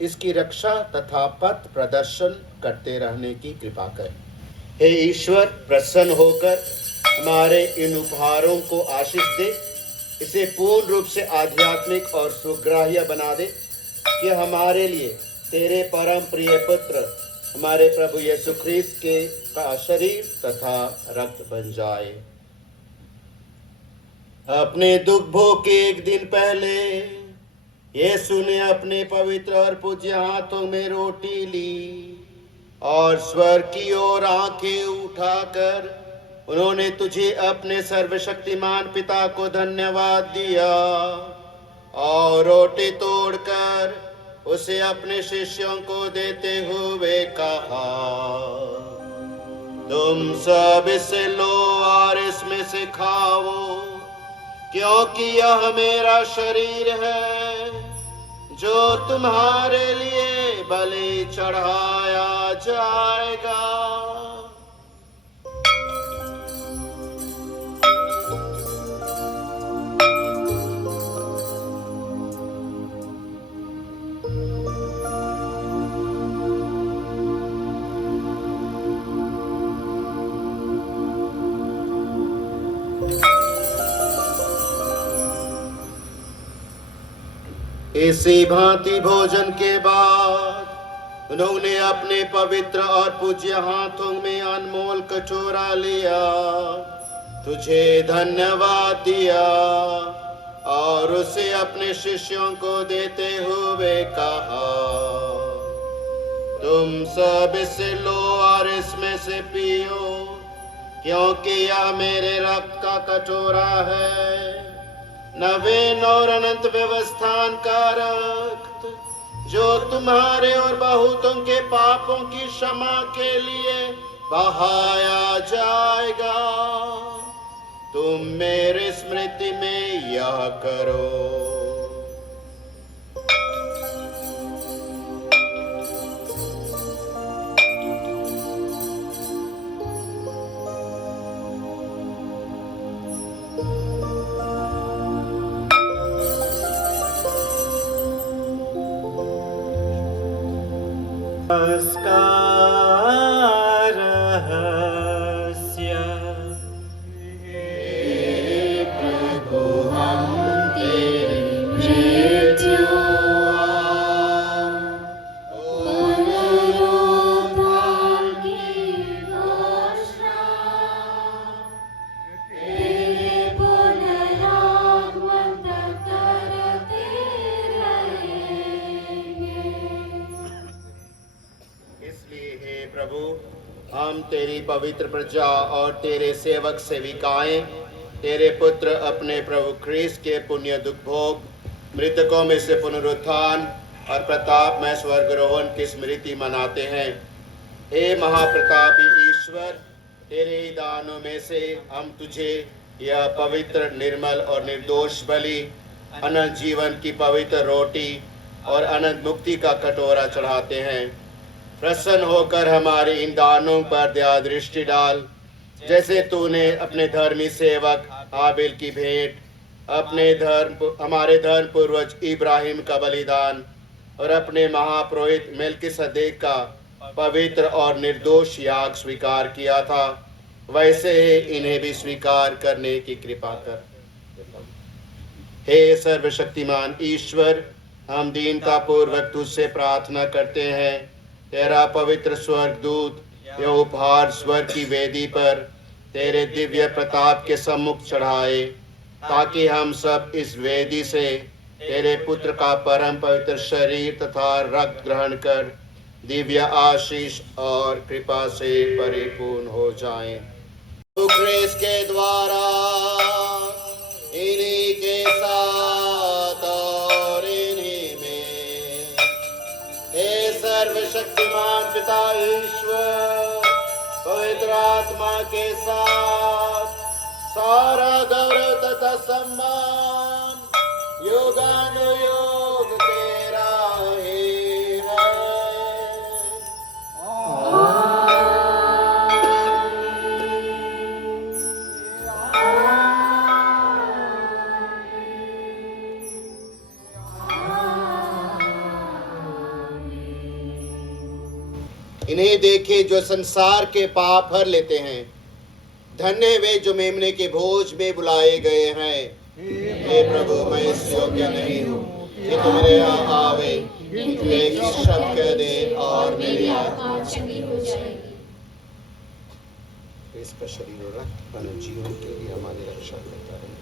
इसकी रक्षा तथा पथ प्रदर्शन करते रहने की कृपा कर। हे ईश्वर, प्रसन्न होकर हमारे इन उपहारों को आशीष दे। इसे पूर्ण रूप से आध्यात्मिक और सुग्राह्य बना दे कि हमारे लिए तेरे परम प्रिय पुत्र हमारे प्रभु यीशु ख्रीस्त के का शरीर तथा रक्त बन जाए। अपने दुख भोग के एक दिन पहले यीशु ने अपने पवित्र और पूज्य हाथों में रोटी ली और स्वर्ग की ओर आंखें उठाकर उन्होंने तुझे अपने सर्वशक्तिमान पिता को धन्यवाद दिया और रोटी तोड़कर उसे अपने शिष्यों को देते हुए कहा, तुम सब इसे लो और इसमें से खाओ, क्योंकि यह मेरा शरीर है जो तुम्हारे लिए बलि चढ़ाया जाएगा। इसी भांति भोजन के बाद उन्होंने अपने पवित्र और पूज्य हाथों में अनमोल कटोरा लिया, तुझे धन्यवाद दिया और उसे अपने शिष्यों को देते हुए कहा, तुम सब इसे लो और इसमें से पियो, क्योंकि यह मेरे रक्त का कटोरा है, नवीन और अनंत व्यवस्थान का रक्त, जो तुम्हारे और बहुतों के पापों की क्षमा के लिए बहाया जाएगा। तुम मेरे स्मृति में यह करो। हम तेरी पवित्र प्रजा और तेरे सेवक सेविकाएं तेरे पुत्र अपने प्रभु ख्रीस्त के पुण्य दुख भोग, मृतकों में से पुनरुत्थान और प्रताप में स्वर्गारोहण की स्मृति मनाते हैं। हे महाप्रतापी ईश्वर, तेरे ही दानों में से हम तुझे यह पवित्र, निर्मल और निर्दोष बलि, अनंत जीवन की पवित्र रोटी और अनंत मुक्ति का कटोरा चढ़ाते हैं। प्रसन्न होकर हमारे इन दानों पर दया दृष्टि डाल, जैसे तूने अपने धर्मी सेवक आबिल की भेंट, हमारे धर्म पूर्वज इब्राहिम का बलिदान और अपने महापुरोहित मेल्किसदेक का पवित्र और निर्दोष याग स्वीकार किया था, वैसे ही इन्हें भी स्वीकार करने की कृपा कर। हे सर्वशक्तिमान ईश्वर, हम दीनता पूर्वक तुझसे प्रार्थना करते हैं, तेरा पवित्र स्वर्गदूत यह उपहार स्वर्ग की वेदी पर तेरे दिव्य प्रताप के सम्मुख चढ़ाए, ताकि हम सब इस वेदी से तेरे पुत्र का परम पवित्र शरीर तथा रक्त ग्रहण कर दिव्य आशीष और कृपा से परिपूर्ण हो जाएं। ख्रीस्त के द्वारा, इन्हीं के साथ और इन्हीं में, हे सर्वशक्तिमान पिता ईश्वर, पवित्र आत्मा के साथ सारा गौरव तथा सम्मान युगानुयोग तेरा ही है। इन्हें देखे जो संसार के पाप भर लेते हैं, धन्य वे जो मेमने के भोज में बुलाए गए हैं। हे प्रभु, मैं इस योग्य नहीं हूँ कि तुम मेरे यहाँ आवे, किंतु एक ही शब्द कह दे और मेरी आत्मा चंगी हो जाएगी। इसका शरीर और रक्त मानव जीवन के लिए हमारी रक्षा करता है।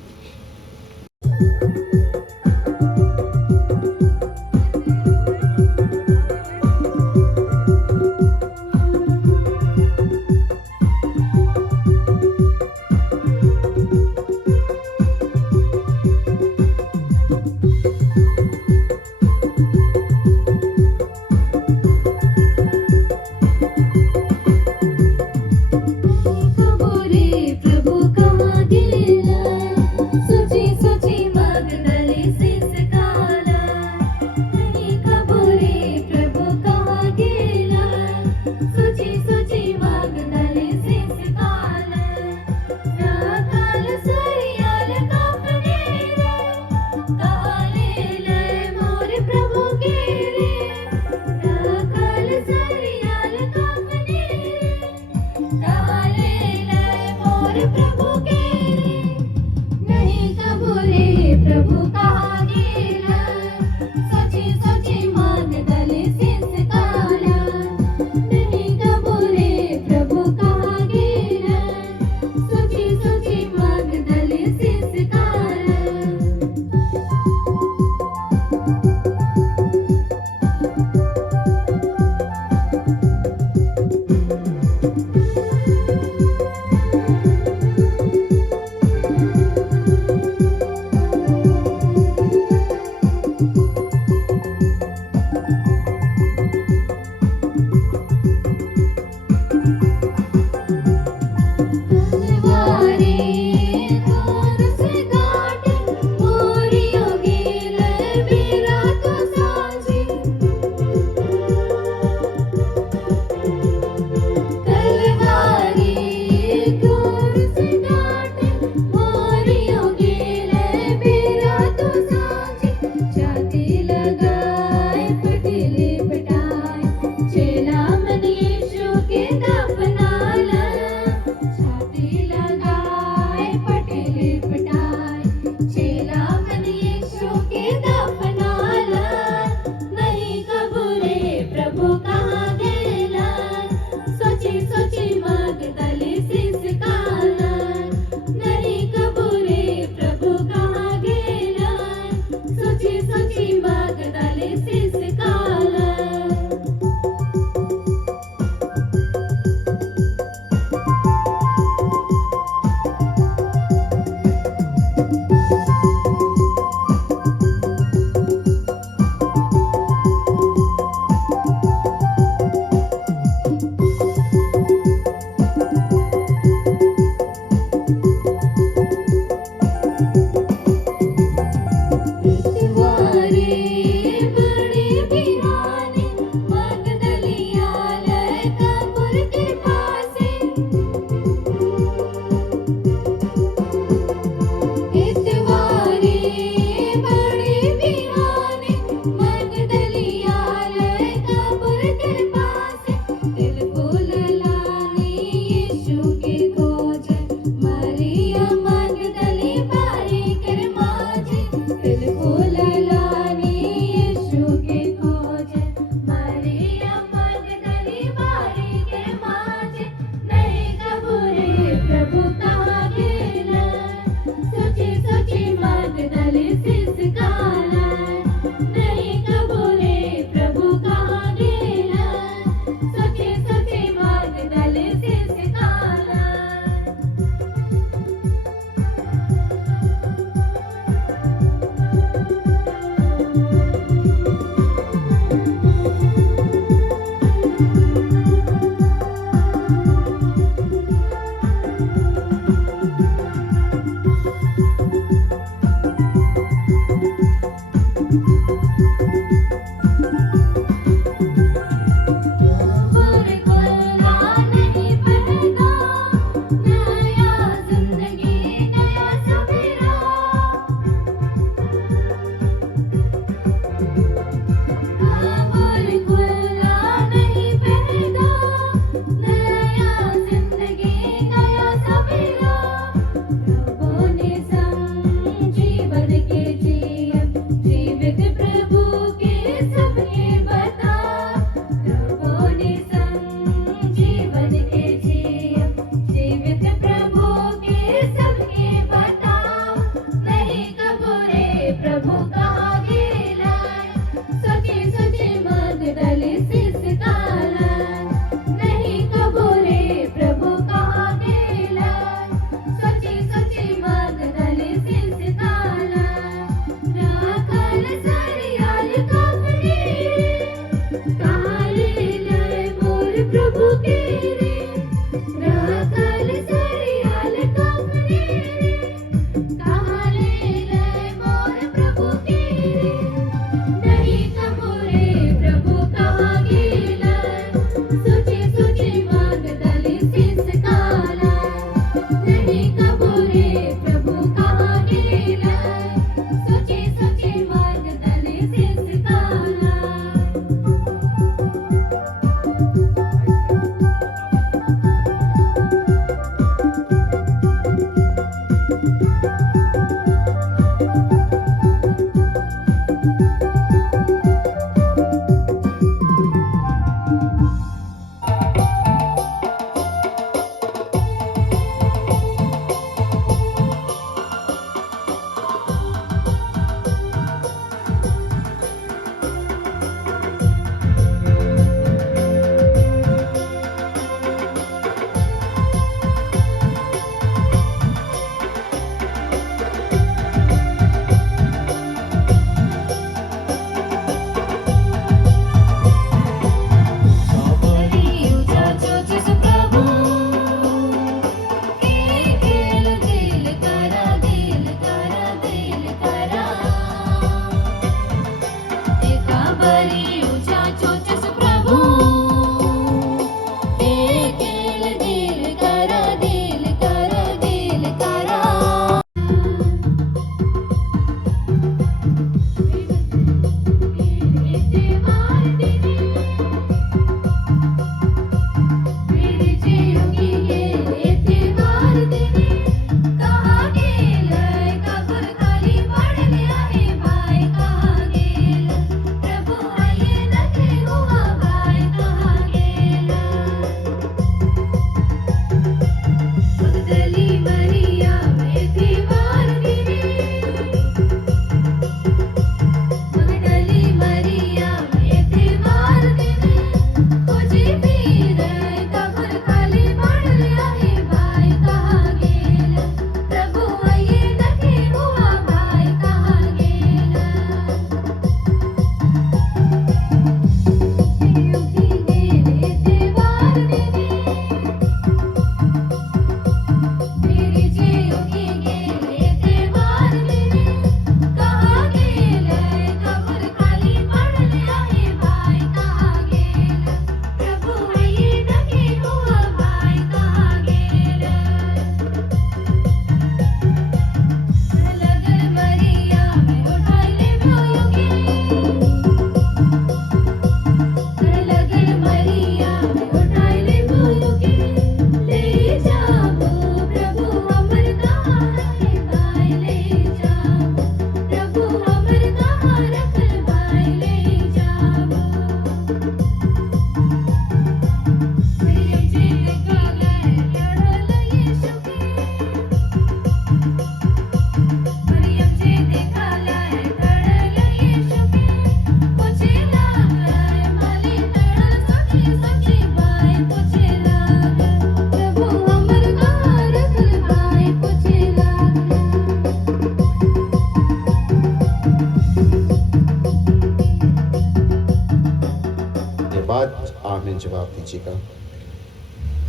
में जवाब दीजिएगा।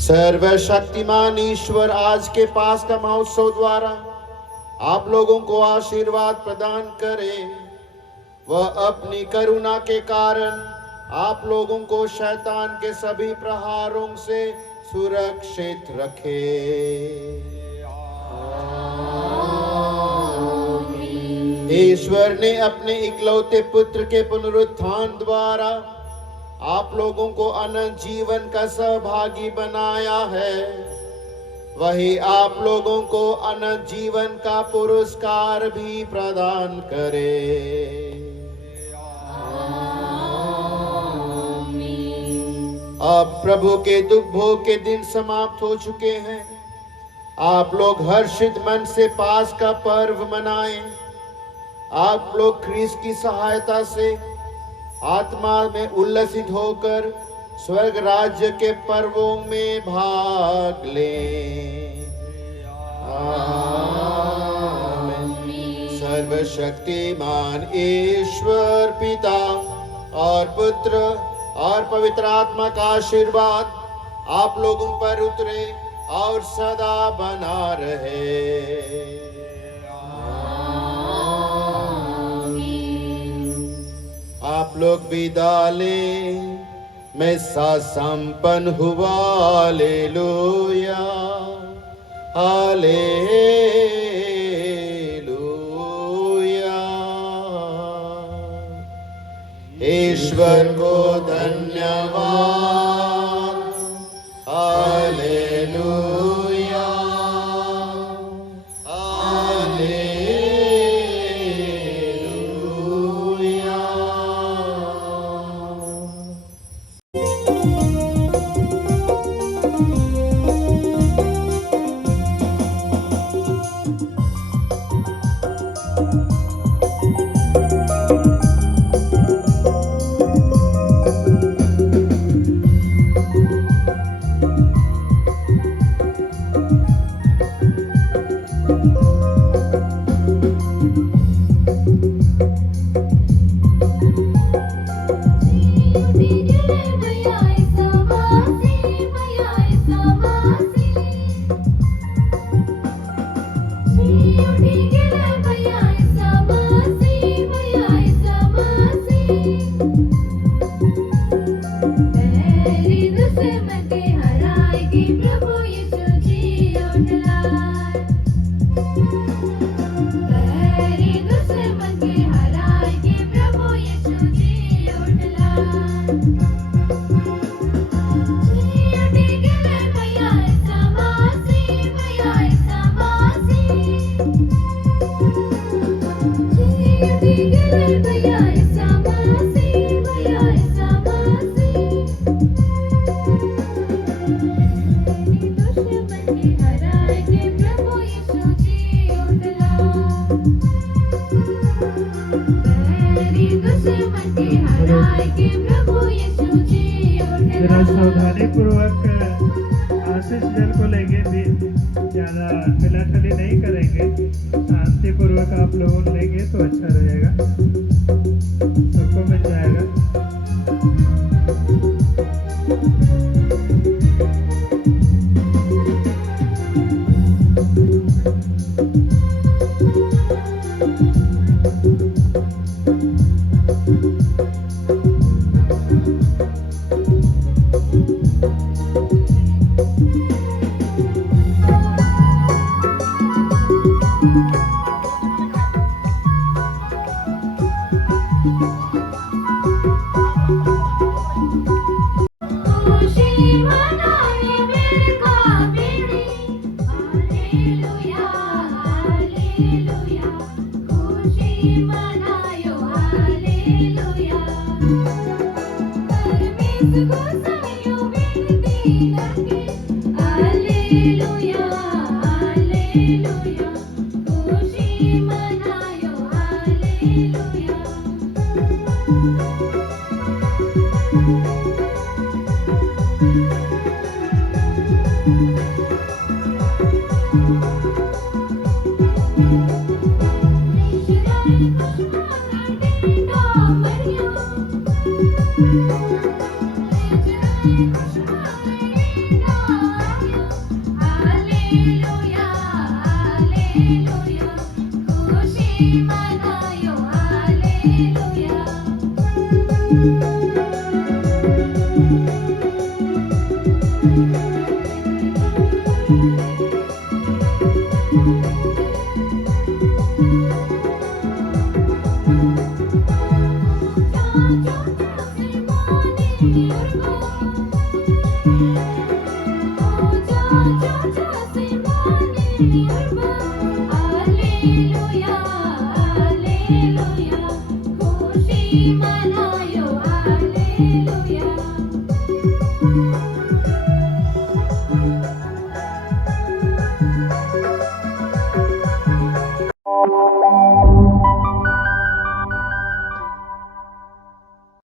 सर्वशक्तिमान ईश्वर आज के पास का महोत्सव द्वारा आप लोगों को आशीर्वाद प्रदान करे। वह अपनी करुणा के कारण आप लोगों को शैतान के सभी प्रहारों से सुरक्षित रखे। ईश्वर ने अपने इकलौते पुत्र के पुनरुत्थान द्वारा आप लोगों को अनंत जीवन का सहभागी बनाया है। वही आप लोगों को अनंत जीवन का पुरस्कार भी प्रदान करे। अब प्रभु के दुख भोग के दिन समाप्त हो चुके हैं। आप लोग हर्षित मन से पास का पर्व मनाएं। आप लोग ख्रीस्त की सहायता से आत्मा में उल्लसित होकर स्वर्ग राज्य के पर्वों में भाग लें। आमीन। सर्वशक्तिमान ईश्वर पिता और पुत्र और पवित्र आत्मा का आशीर्वाद आप लोगों पर उतरे और सदा बना रहे। आप लोग विदा लें। मैं सा संपन्न हुआ। Hallelujah hallelujah. ईश्वर को धन्यवाद। Hallelujah hallelujah. जरा सावधानी पूर्वक आशीष जल को लेंगे, ज़्यादा ठेलाठेली नहीं करेंगे। शांति पूर्वक आप लोग लेंगे तो अच्छा रहेगा, सबको मिल जाएगा। Alleluia, alleluia, खुशी मनायो, alleluia.